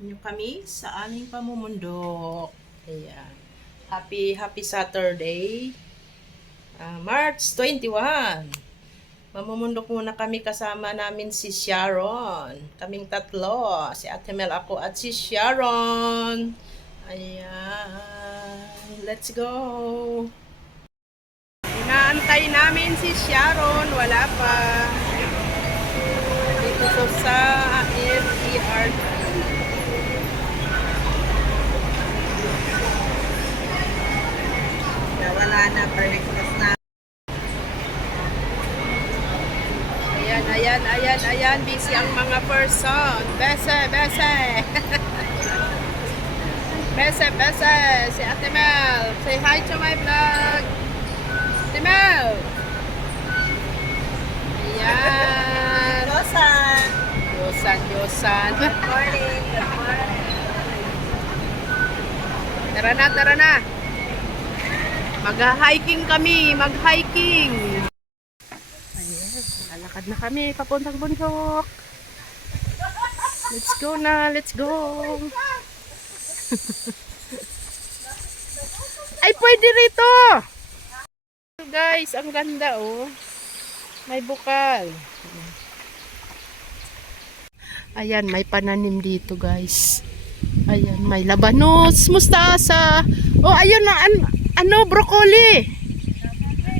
Inyo kami sa aming pamumundok. Ayan. Happy Saturday. March 21. Mamumundok muna kami, kasama namin si Sharon. Kaming tatlo. Si Ate Mel, ako at si Sharon. Ayan. Let's go. Inaantay namin si Sharon. Wala pa. Dito to sa FERT. Wala na, breakfast na. Ayan, busy ang mga person. Bese. Bese. Si Ate Mel. Say hi to my vlog. Ate Mel. Ayan. Yosan. Good morning. Tara na. Mag-hiking kami, mag-hiking. Ayan, lalakad na kami papuntang bundok. Let's go. Ay, pwede rito. Guys, ang ganda oh. May bukal. Ayan, may pananim dito guys. Ayan, may labanos, mustasa. Oh, ayun na, broccoli.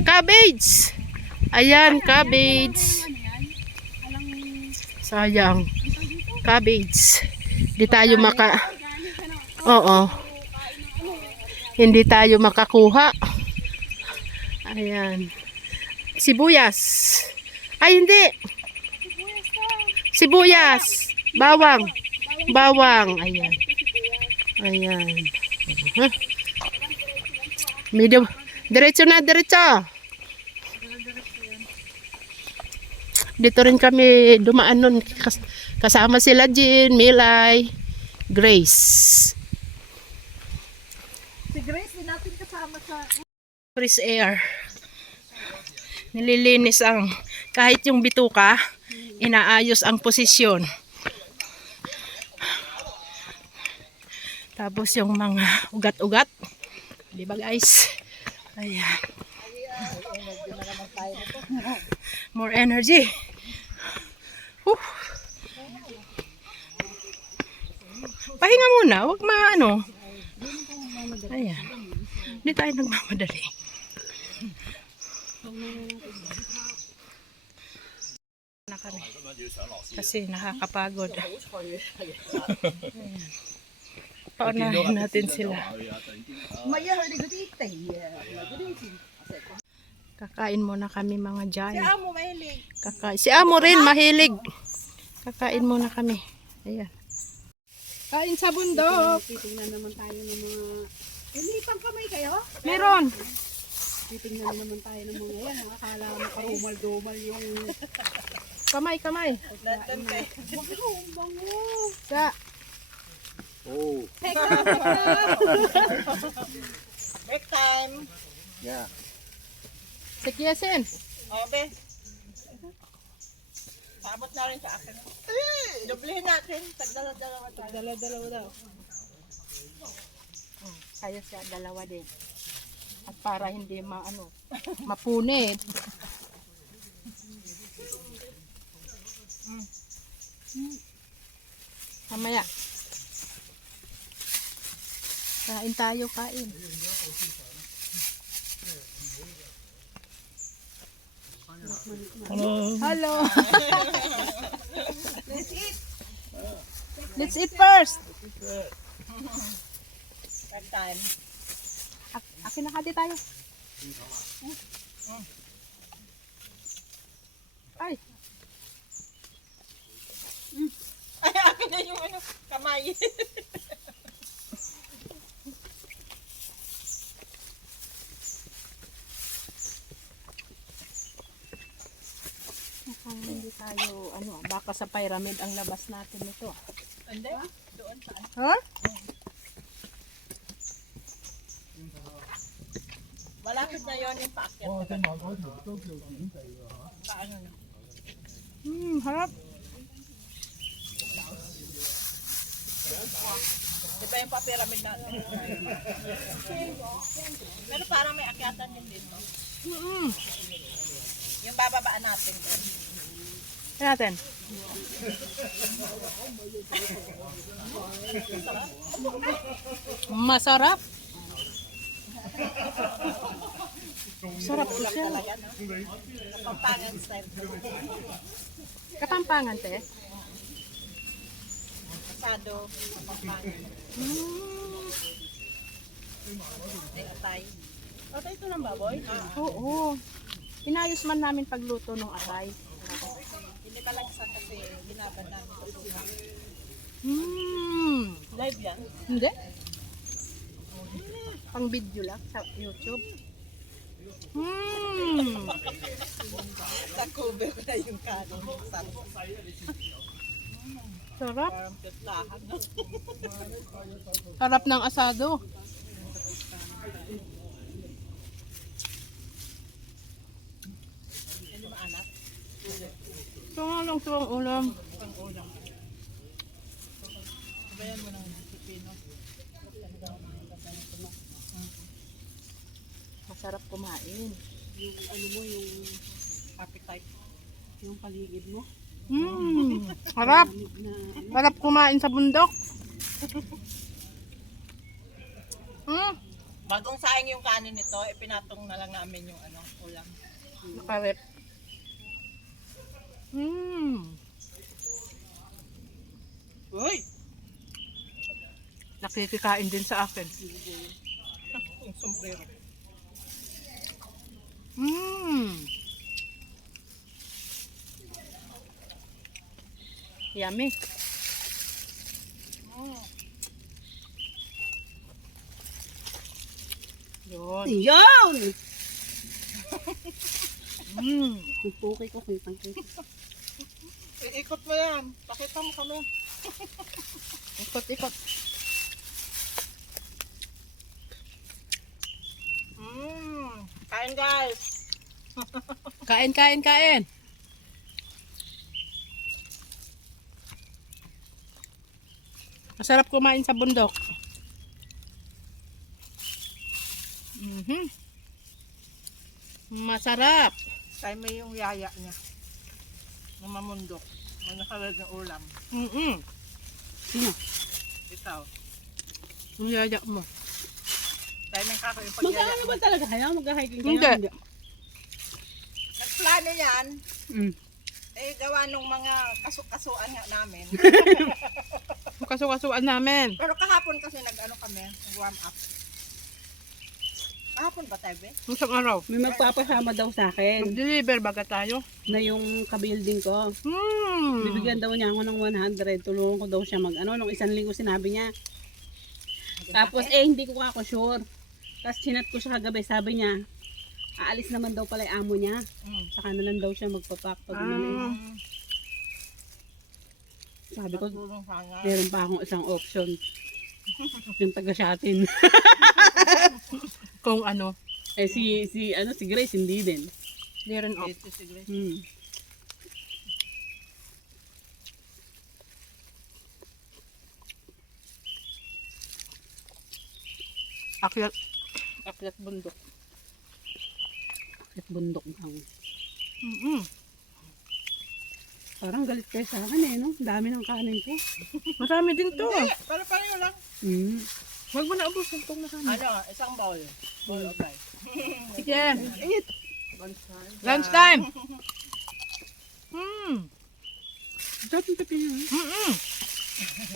Cabbage. Ayan, cabbage. Sayang. Cabbage. Hindi tayo Oo. Hindi tayo makakuha. Ayan. Sibuyas. Ay, hindi. Sibuyas. Bawang. Ayan. Medium. Diretso. Dito rin kami dumaan nun. Kasama sila Jean, Milay, Grace. Si Grace din natin kasama sa... Fresh air. Nililinis kahit yung bituka, inaayos ang posisyon. Tapos yung mga ugat-ugat. Di ba guys? Ayan. More energy. Pahinga muna. Huwag Ayan. Hindi tayo nagmamadali. Na kami. Kasi nakakapagod. Ayan. Paunahin natin sila. Kakain muna kami mga jay. Si Amo mahilig. Si Amo rin mahilig. Kakain muna kami. Ayan. Kain sa bundok. Titingnan naman tayo ng mga... Pang kamay kayo? Meron. Titingnan naman tayo ng mga yan. Akala mo karumal-dumal yung... Kamay. Wow, ang bango. Sa. Oh. Break time. Yeah. Si Kiasen. Obe. Sabot na rin sa akin. Doblehin natin. Dala-dalawa tayo. Dala-dalawa daw. Kaya siya dalawa din. At para hindi mapunit. Mamaya. Kain tayo. Hello. Let's eat first. Break time. Akin na kati tayo. Ay. Ay, akin na yung kamay. Hindi tayo, baka sa pyramid ang labas natin ito. Hindi? Doon pa. Huh? Malapit na yun yung paakyat. Paano na? Harap. Di ba yung pa-pyramid natin? Pero parang may akyatan yun dito. Yung bababaan natin doon. Ano natin? Masarap. Sarap po siya. Talaga, no? Kapampangan style. Kapampangan, te. Asado, kapampangan. Ay, atay. Atay ito ng baboy? Oo. Inayos man namin pagluto ng atay. Hindi ka lang isa kasi binabad namin sa suha. Live yan? Hindi. Pang video lang sa YouTube. Sa cover na yung kanin. Sarap. Parang titlahan. Sarap ng asado. Hindi maalat. Ito nga lang ito ang ulam. Pang ulam. Sabayan mo ng pipino. Masarap kumain. Yung ano mo, yung appetite. Yung paligid mo. Sarap. Sarap kumain sa bundok. Bagong saing yung kanin nito, ipinatong na lang namin yung ano, ulam. Nakarep. Uy! Nakikikain din sa akin. Yung sombrero. Yummy. Yun. Yan! Yung puki ko, kitang kita. Iikot mo yan. Pakita mo kami. Ikot-ikot. Kain guys! Kain, kain, kain. Masarap kumain sa bundok. Masarap. Tayo mo yung yaya niya. Ng mamundok. May nakalad ng ulam. Sino? Ikaw. Ang yaya mo. Tayo ng kako yung pagyaya. Mag-ano ba talaga kayo? Mag-hiking kayo? Hindi. Nagplano yan. Mm. Eh, gawa nung mga kasukasuan nga namin. Kaso-kasuan namin. Pero kahapon kasi nag-ano kami, nag-warm up. Kahapon ba tayo, be? Isang araw. May magpapasama daw sa akin Mag-deliver baga tayo. na yung kabuilding ko. Bibigyan daw niya ako ng 100. Tulungan ko daw siya mag-ano. Nung isang linggo sinabi niya. Tapos hindi ko ako sure. Tapos chinat ko siya kagabi. Sabi niya, aalis naman daw pala yung amo niya. Saka na lang daw siya magpapak pag Sabi ko, Tulong sana. meron pa akong isang option. Yung taga sa atin. Kung ano. si Grace hindi din. Hindi rin off. Ito si Grace. Akyat. Akyat bundok. At bundok lang. Parang galit kayo sa akin eh, no? Dami ng kanin ko. Marami din to. Pero pareho lang. Huwag mo na ubusin itong nakanin. Ano, isang bowl. Bowl of rice. Sige. Eat. Lunch time. Sarap yung pipino.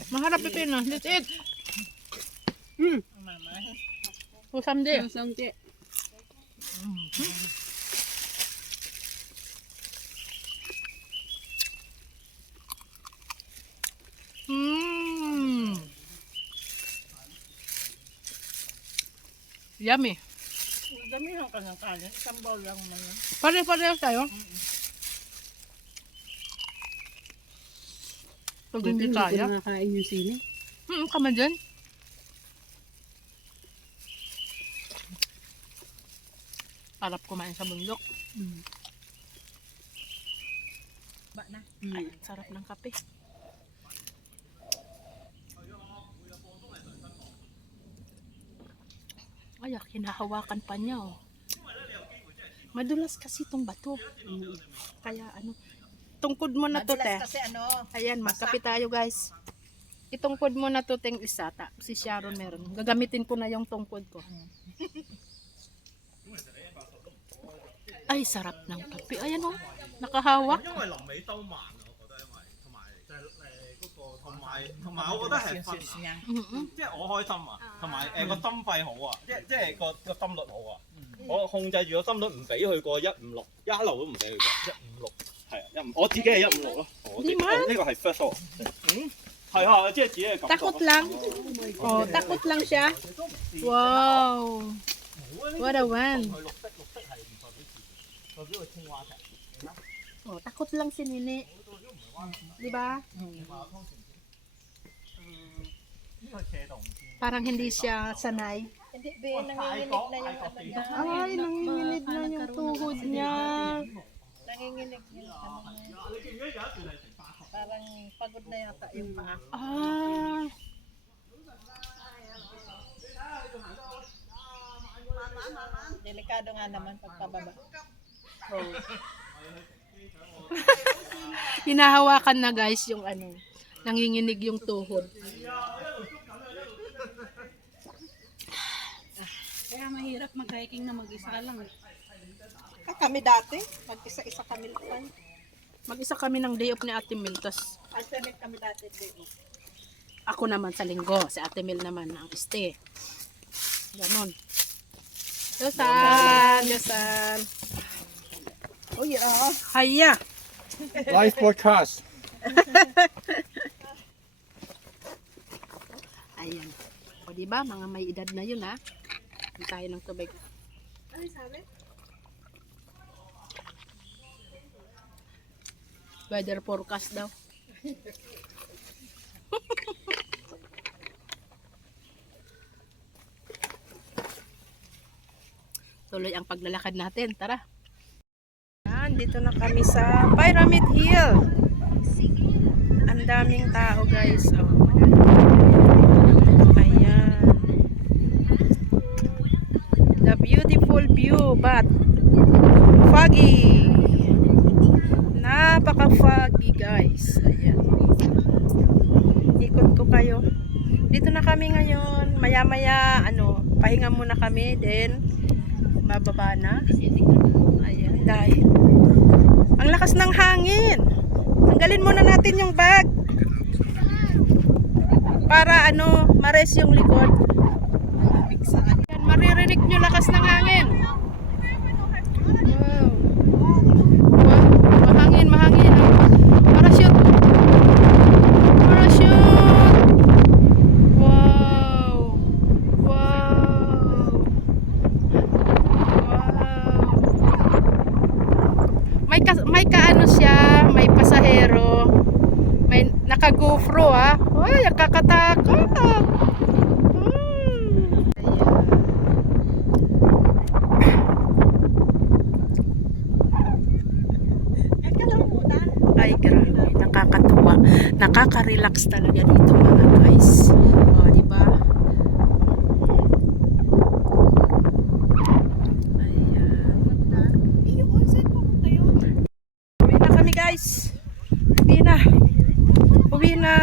Maharap pipino. Let's eat. Mama. Pusamdi. Isang te. Yummy. Damihan ka ng kanin. Isang bowl lang na yun. Pare-pareho tayo. Pag hindi Hindi kaya. ko nakakain yung sili. Kama dyan. Harap kumain sa bundok. Ba na? Ay, sarap ng kape. Ay, hinahawakan pa niya oh. Madulas kasi itong bato. Kaya ano, tungkod mo na to, te. Kasi ano, Ayan, magkape tayo guys. Itungkod mo na to, teng isa. Si Sharon meron. Gagamitin ko na yung tungkod ko. Ay, sarap ng kape. Ayan oh, nakahawak. 因為臨尾兜慢啊，我覺得因為同埋就係嗰個同埋我覺得係分啊， 即係我開心啊，同埋個心肺好啊，即係個心率好啊，我控制住個心率唔俾佢過156，一路都唔俾佢過156，係啊156，我自己係156咯，我自己呢個係 first one，係啊，即係自己嘅感覺。 Takot lang. Oh, takot lang siya. Wow. What a one. 佢綠色係唔代表自己，代表佢青蛙劇。 Oh, takot lang si Nini. Di ba? 呢個斜度唔知。 Parang hindi siya sanay. hindi be, nanginginig na yung ano niya. Ay, nanginginig na yung tuhod niya. Nanginginig yung ano niya. Parang pagod na yata yung paa. Ah. Delikado nga naman pagpababa. Hinahawakan na guys yung ano, nanginginig yung tuhod. Kaya mahirap mag-hiking na mag-isa lang. Kami dati, mag-isa-isa kami lang. Mag-isa kami ng day off ni Ate Mil, tas Alternate kami dati. ako naman sa linggo, si Ate Mil naman ang stay. Ganon. Yosan, Yosan. Oh yeah. Haya. Live broadcast. Ayan. O diba, mga may edad na yun ha. Hindi tayo ng tubig. Ano sabi? Weather forecast daw. Tuloy ang paglalakad natin. Tara. Yan, dito na kami sa Pyramid Hill. Ang daming tao guys. Oh. Ayan. The beautiful view but foggy. Napaka-foggy guys. Ayan. Ikot ko kayo. Dito na kami ngayon. Maya-maya, pahinga muna kami. Then, bababa na. Ayan. Dahil, ang lakas ng hangin. Tanggalin muna natin yung bag. Para, mares yung likod. Ayan, maririnig nyo lakas ng hangin. Wow. Mahangin, mahangin. Parachute. Parachute. Wow. Wow. Wow. May kaano siya, may pasahero. May naka-GoPro ah. Ay, kakatakot. Ayan. Ay, grabe. Nakakatuwa. Nakaka-relax talaga dito mga guys. O, diba? Ayan. Uwi na kami guys. Uwi na. Uwi na.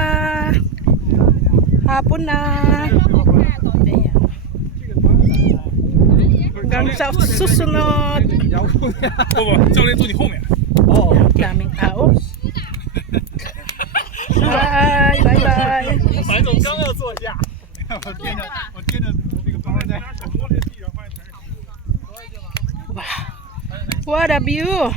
Hapon na. Ayan. Hanggang sa susunod. 不不，教练坐你后面。 Daming tao. Bye, bye, bye. 白总刚要坐下，我贴着那个绷带在。 What a view!